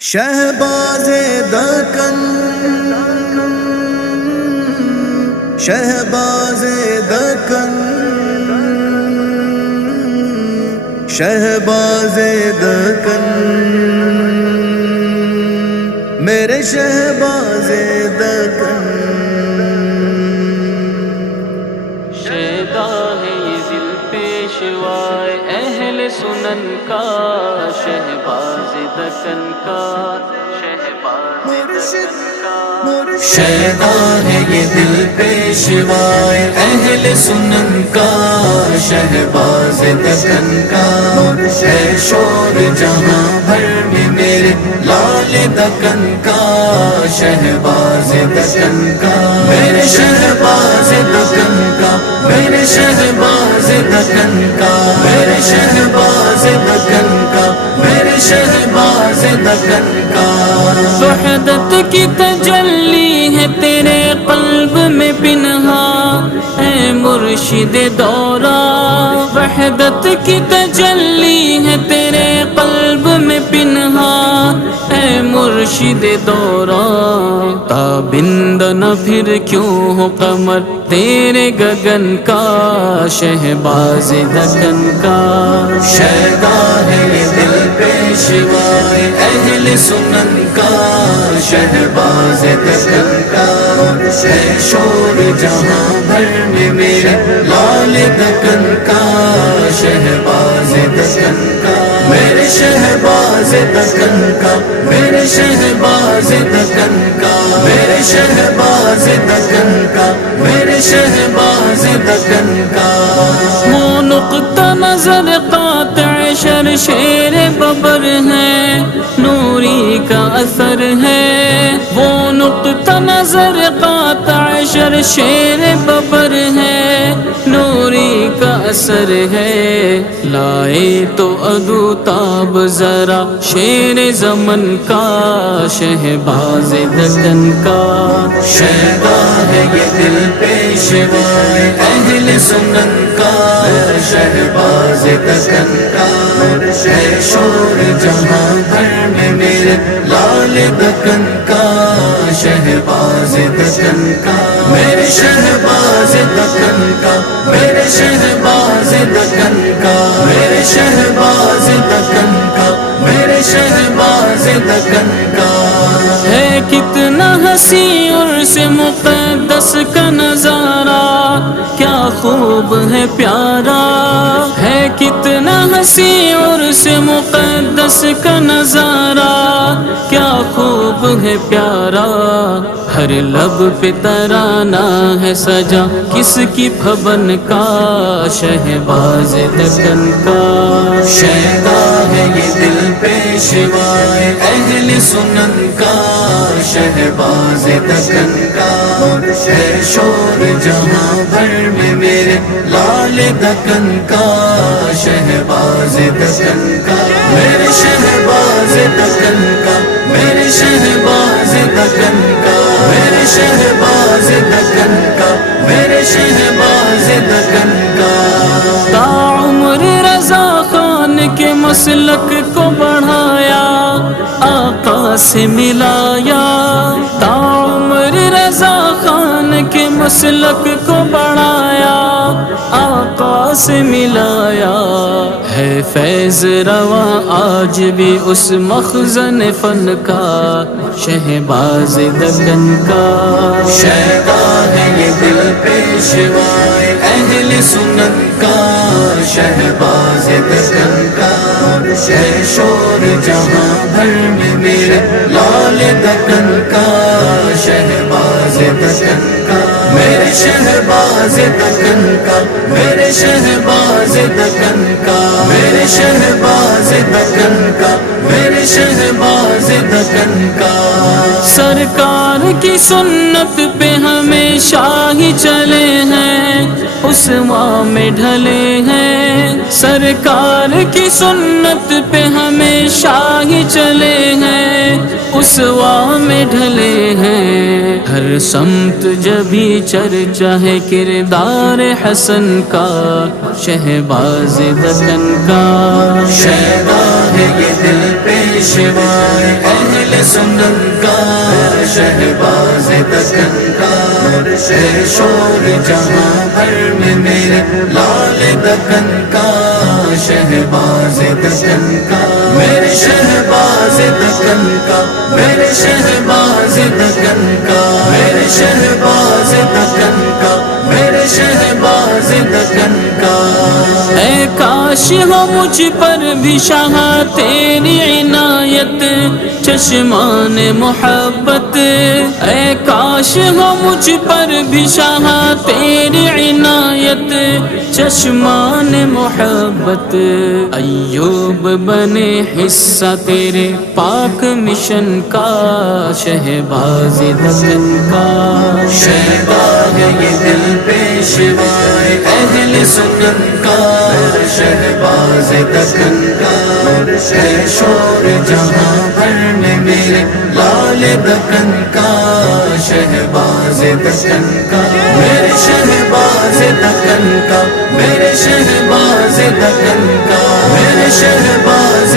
شہباز دکن شہباز دکن شہباز دکن میرے شہباز دکن شیدا ہے یہ دل پیشوائے اہل سنن کا شہباز دکن کا شیدا ہے یہ دل پیشوائے اہل سنن کا شہباز دکن کا ہے شور جہاں بھر میں میرے لال دکن کا شہباز دکن کا میرے شہباز دکن کا میرے شہباز دکن کا میرے شہباز دکن کا میرے شہباز دکن کا وحدت کی تجلی ہے تیرے قلب میں پنہا اے مرشد دورہ وحدت کی تجلی ہے تیرے قلب میں پنہا اے مرشد دورہ تابند نہ پھر کیوں ہو قمر تیرے گگن کا شہباز دکن کا شیدا ہے یہ دل پیشوائے اہل سنن کا شہباز دکن کا ہے شور جہاں بھر میں میرے لال دکن کا شہباز دکن کا میرے شہباز دکن کا میرے شہباز دکن کا میرے شہباز دکن کا میرے شہباز دکن کا وہ نقطہ نظر قاطع شر شیر ببر ہے نوری کا اثر ہے وہ نقطہ نظر قاطع شر شیر ببر ہے نوری کا اثر ہے لائے تو ادو تاب ذرا شیر زمن کا شہباز دکن کا شیدا ہے یہ دل پیشوائے اہل سنن کا شہباز دکن کا ہے شور جہاں بھر میں میرے لال دکن کا شہباز دکن کا میرے شہباز دکن کا میرے شہباز دکن کا میرے شہباز دکن کا میرے شہباز دکن کا ہے کتنا ہنسی عرس مقدس کا نظارہ کیا خوب ہے پیارا ہے کتنا ہنسی عرس مقدس کا نظارہ کیا خوب ہے پیارا ہر لب پہ ترانہ ہے سجا کس کی بھون کا شہباز دکن کا شیدا ہے یہ دل پیشوائے اہل سنن کا شہباز دکن کا ہے شور جہاں بھر میں میرے لال دکن کا شہباز دکن کا میرے شہباز دکن کا میرے شہباز دکن کا میرے شہباز دکن کا میرے شہباز دکن کا تا عمر رضا خان کے مسلک کو بڑھایا آقا سے ملایا تا عمر رضا خان کے مسلک کو بڑھایا آقا سے ملایا ہے فیض رواں آج بھی اس مخزن فن کا شہباز دکن کا شیدا ہے یہ دل پیشوائے اہل سنن کا شہباز دکن کا ہے شور جہاں بھر میں میرے لال دکن کا شہباز دکن کا میرے شہباز دکن کا میرے شہباز دکن کا میرے شہباز دکن کا میرے شہباز دکن کا سرکار کی سنت پہ ہمیشہ ہی چلے ہیں اس ماہ میں ڈھلے ہیں سرکار کی سنت پہ ہمیشہ ہی چلے ہیں اس واہ میں ڈھلے ہیں ہر سمت جبھی چرچا ہے کردار حسن کا شہباز دکن کا شیدا ہے یہ دل پیشوائے سنن کا شہباز دکن کا ہے شور جہاں بھر میں میرے لال دکن کا شہباز دکن کا میرے شہباز دکن کا میرے شہباز دکن کا میرے شہباز دکن کا میرے شہباز دکن کا اے کاش ہو مجھ پر بھی شاہ تیری عنایت چشمان محبت اے کاش ہو مجھ پر بھی شاہ تیری عنایت چشمان محبت ایوب بنے حصہ تیرے پاک مشن کا شہباز دکن کا شہباز یہ دل پیشوائے اہل سنن کا شہباز دکن کا ہے شور جہاں بھر میں میرے لال دکن کا شہباز دکن کا میرے شہباز دکن کا میرے شہباز دکن کا میرے شہباز